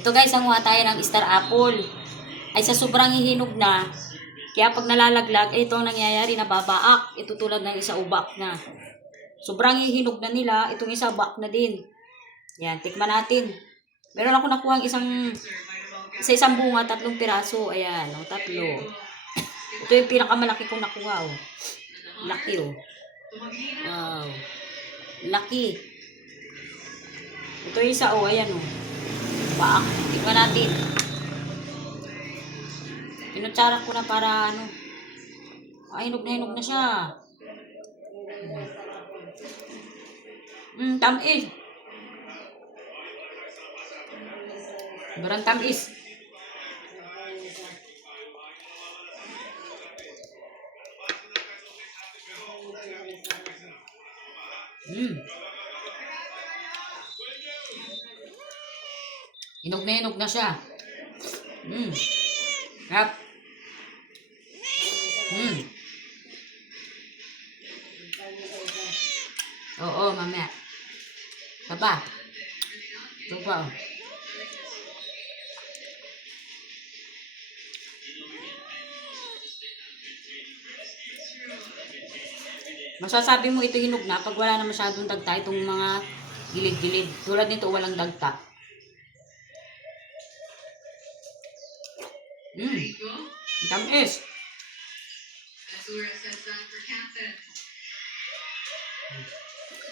Ito guys, nanguha tayo ng star apple. Ay sa sobrang hihinog na, kaya pag nalalaglag, ito ang nangyayari, nababaak. Ito tulad ng isa ubak na. Sobrang hihinog na nila, itong isa bak na din. Yan, tikman natin. Meron ako nakuha isang sa isang bunga, tatlong piraso. Ayan, o, tatlo. Ito yung pinakamalaki kong nakuha, oh. Laki, oh. Wow. Laki. Ito yung isa, oh, ayan, oh. Baak. Tingnan natin. Pinutsara ko na para, ano. Ay, hinog na hinog na siya. Hmm, tamis. Sobrang tamis. Hmm. Hinog na hinog na siya. Hmm. Yap. Hmm. Oo, mamaya. Baba. Ito pa. oh. Masasabi mo ito hinog na pag wala na masyadong dagta itong mga gilid-gilid. Tulad nito, walang dagta. Mm. Tamis. It sets down for Captain.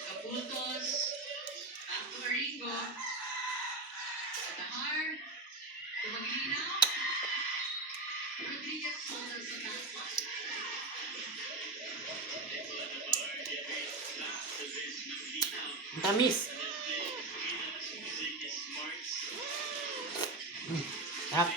Kaputos, Acto Ringo, Katahar, Tumagilinaw, Rodriguez Soldas sa Tampa. Tamis. Mm. Sarap.